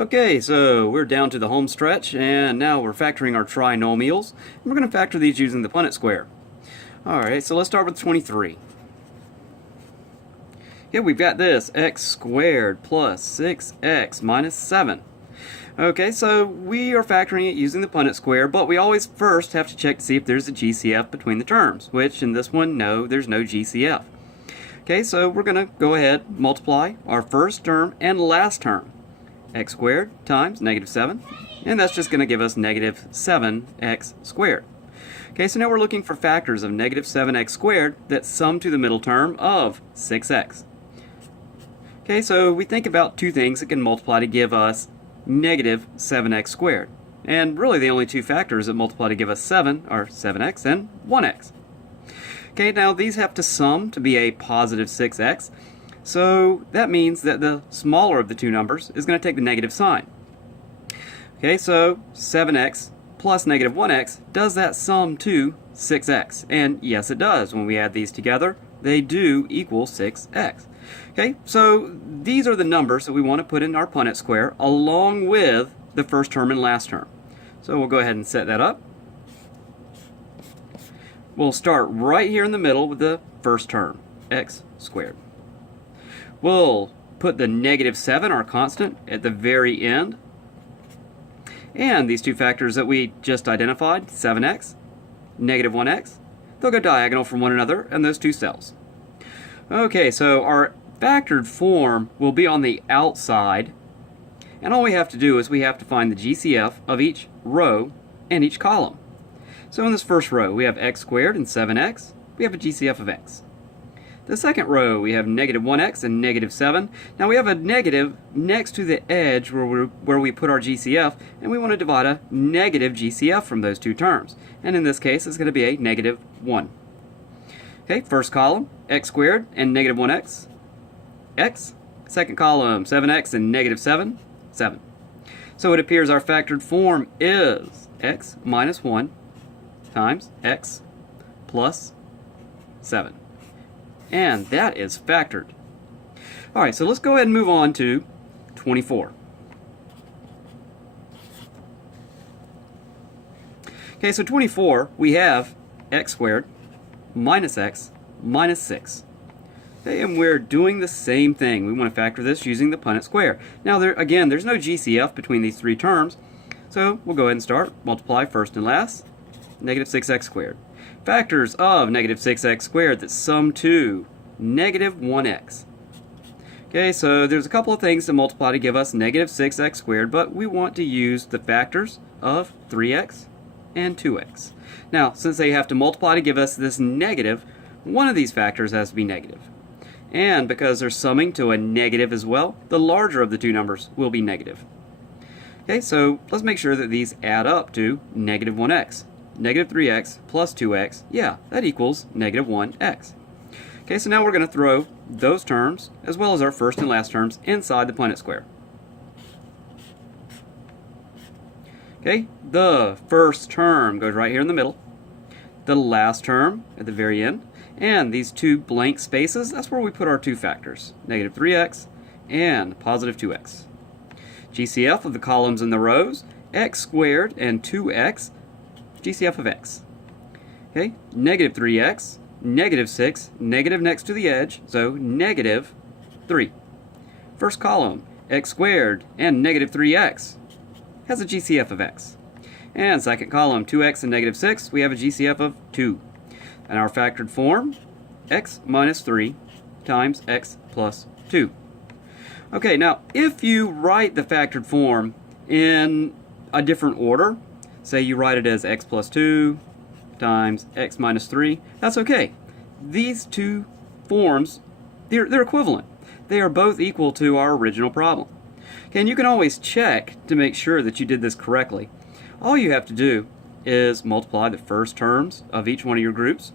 Okay, so we're down to the home stretch, and now we're factoring our trinomials. And we're going to factor these using the Punnett square. Alright, so let's start with 23. Yeah, we've got this, x squared plus 6x minus 7. Okay, so we are factoring it using the Punnett square, but we always first have to check to see if there's a GCF between the terms, which in this one, no, there's no GCF. Okay, so we're going to go ahead and multiply our first term and last term. X squared times negative 7, and that's just going to give us negative 7x squared. Okay, so now we're looking for factors of negative 7x squared that sum to the middle term of 6x. Okay, so we think about two things that can multiply to give us negative 7x squared. And really the only two factors that multiply to give us 7 are 7x and 1x. Okay, now these have to sum to be a positive 6x. So that means that the smaller of the two numbers is going to take the negative sign. Okay, so 7x plus negative 1x, does that sum to 6x? And yes, it does. When we add these together, they do equal 6x. Okay, so these are the numbers that we want to put in our Punnett square along with the first term and last term. So we'll go ahead and set that up. We'll start right here in the middle with the first term, x squared. We'll put the negative 7, our constant, at the very end. And these two factors that we just identified, 7x, negative 1x, they'll go diagonal from one another in those two cells. Okay, so our factored form will be on the outside. And all we have to do is we have to find the GCF of each row and each column. So in this first row, we have x squared and 7x. We have a GCF of x. The second row, we have negative 1x and negative 7. Now we have a negative next to the edge where we put our GCF, and we want to divide a negative GCF from those two terms. And in this case, it's going to be a negative 1. Okay, first column, x squared and negative 1x, x. Second column, 7x and negative 7, 7. So it appears our factored form is x minus 1 times x plus 7. And that is factored. Alright, so let's go ahead and move on to 24. Okay, so 24, we have x squared minus x minus 6. Okay, and we're doing the same thing. We want to factor this using the Punnett square. Now, again, there's no GCF between these three terms, so we'll go ahead and start. Multiply first and last. Negative 6x squared. Factors of negative 6x squared that sum to negative 1x. Okay, so there's a couple of things to multiply to give us negative 6x squared, but we want to use the factors of 3x and 2x. Now, since they have to multiply to give us this negative, one of these factors has to be negative. And because they're summing to a negative as well, the larger of the two numbers will be negative. Okay, so let's make sure that these add up to negative 1x. Negative 3x plus 2x, yeah, that equals negative 1x. Okay, so now we're going to throw those terms, as well as our first and last terms, inside the Punnett square. Okay, the first term goes right here in the middle. The last term at the very end. And these two blank spaces, that's where we put our two factors, negative 3x and positive 2x. GCF of the columns and the rows, x squared and 2x, GCF of x. Okay, negative 3x, negative 6, negative next to the edge, so negative 3. First column, x squared and negative 3x has a GCF of x. And second column, 2x and negative 6, we have a GCF of 2. And our factored form, x minus 3 times x plus 2. Okay, now if you write the factored form in a different order, say you write it as x plus 2 times x minus 3, that's okay. These two forms, they're equivalent. They are both equal to our original problem. Okay, and you can always check to make sure that you did this correctly. All you have to do is multiply the first terms of each one of your groups.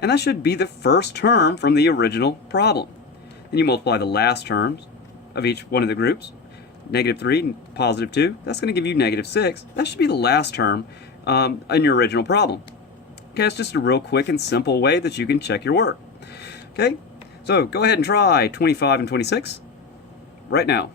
And that should be the first term from the original problem. Then you multiply the last terms of each one of the groups. Negative 3 and positive 2, that's going to give you negative 6. That should be the last term in your original problem. Okay, it's just a real quick and simple way that you can check your work. Okay, so go ahead and try 25 and 26 right now.